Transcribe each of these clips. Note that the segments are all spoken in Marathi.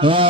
Oh.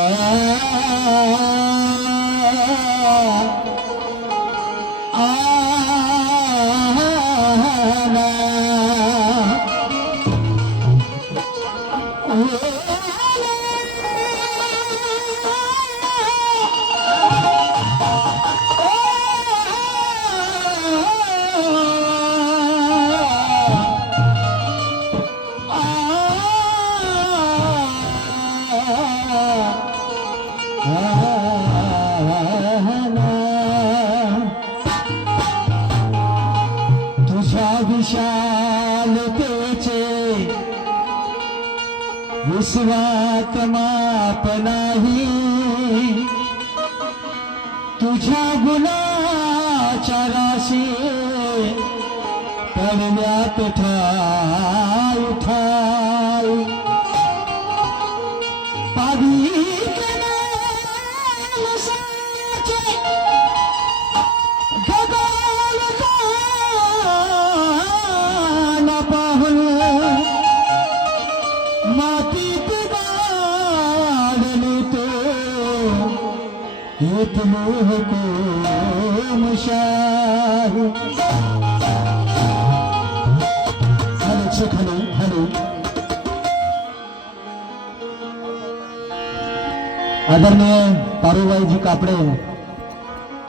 तुझ्या विशालतेचे विश्वात माप नाही तुझ्या गुणाच्या राशी पडल्यात ठाय आदरणीय तारुबाईजी कापडे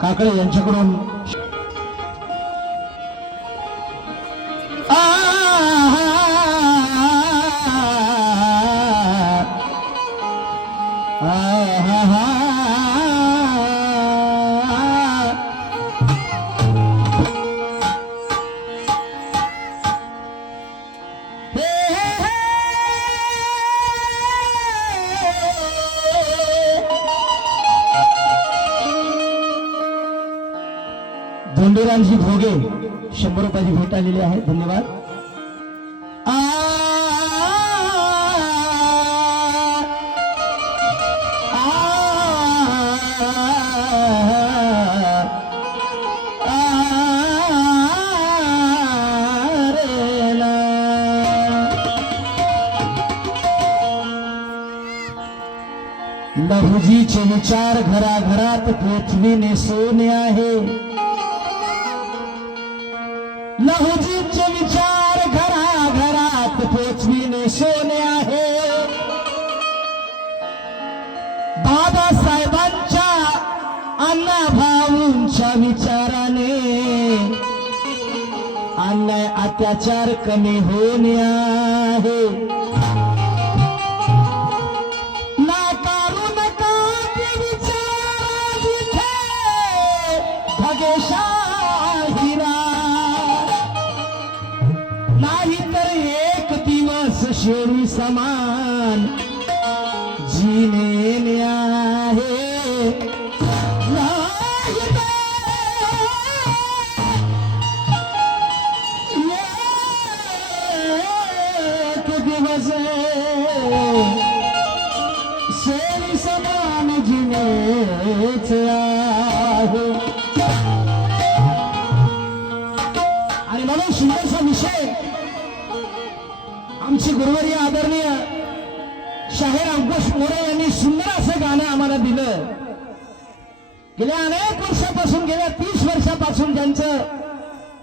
काकडे यांच्याकडून धोंडूरामजी भोगे शंभर रुपयाची भेट आहे धन्यवाद ला. लहुजीचे विचार घराघरात पृथ्वीने सोने आहे लहुजीचे विचार घराघरात पोचविणे सोने आहे. बाबासाहेबांच्या अण्णा भाऊंच्या विचाराने अन्याय अत्याचार कमी होणे आहे. गुरुवारी आदरणीय शाहीर अंकुश मोरे यांनी सुंदर असं गाणं आम्हाला दिलं. गेल्या अनेक वर्षापासून गेल्या तीस वर्षापासून ज्यांचं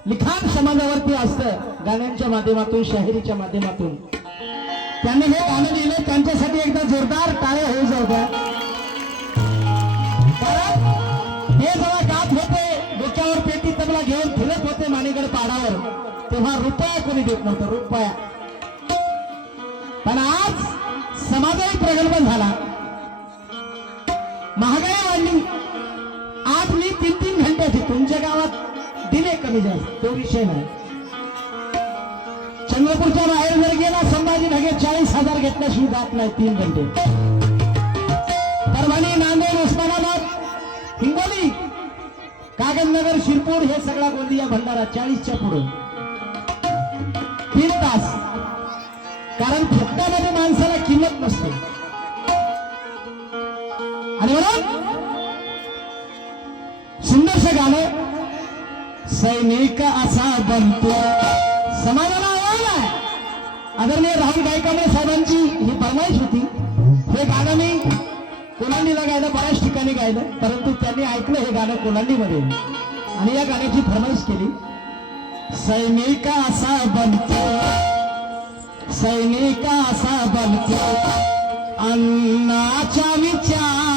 लिखाण समाजावरती असतं गाण्यांच्या माध्यमातून शाहिरीच्या माध्यमातून. त्यांनी हे गाणं लिहिलं त्यांच्यासाठी एकदा जोरदार टाळे होऊ जाऊ द्या. कारण हे जेव्हा गात होते डोक्यावर पेटी तबला घेऊन फिरत होते मानेगड पाडावर तेव्हा रुपया कोणी देत नव्हतं रुपया. पण आज समाजही प्रगल्भ झाला. महागाई वाढली. आज मी तीन तीन घंट्याची तुमच्या गावात दिले कमी जास्त. तो विषय नाही. चंद्रपूरच्या बाहेर जर गेला संभाजी नगर चाळीस हजार घेतल्याशिवाय जात नाही तीन घंटे. परभणी नांदेड उस्मानाबाद हिंगोली कागदनगर शिरपूर हे सगळा गोंदिया भंडारा चाळीसच्या पुढे. तीन तास. कारण फुकटामध्ये माणसाला किंमत नसते. आणि म्हणून सुंदरस गाणं सैनिक असा बनतो. समाजाला आलाय आदरणीय राहुल गायकाने साहेबांची ही फरमाईश होती. हे गाणं मी कोलांडीला गायलं बऱ्याच ठिकाणी गायलं परंतु त्यांनी ऐकलं हे गाणं कोलांडीमध्ये. आणि या गाण्याची फरमाईश केली. सैनिक असा बनतो. सैनिकाचा बनतो. अन्नाच्या विचार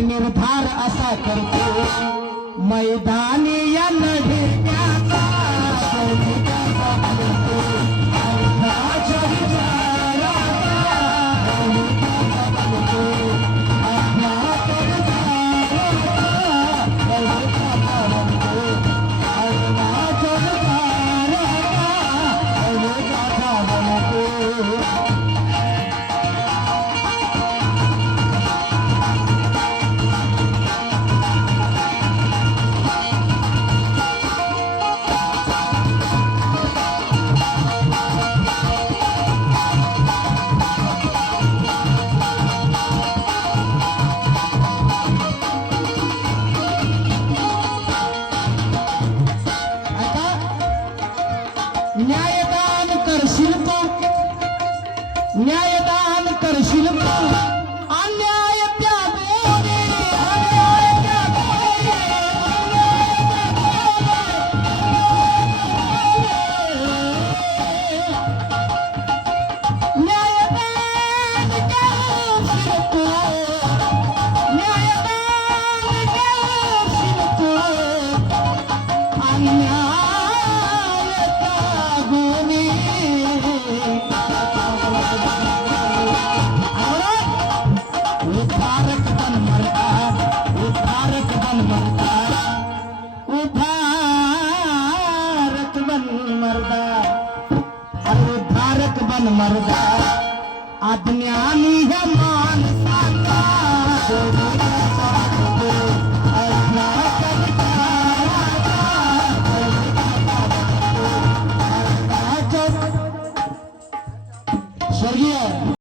निर्धार असा करतो. मैदानी या लढ्याचा बन मरदा आदमी है मान साका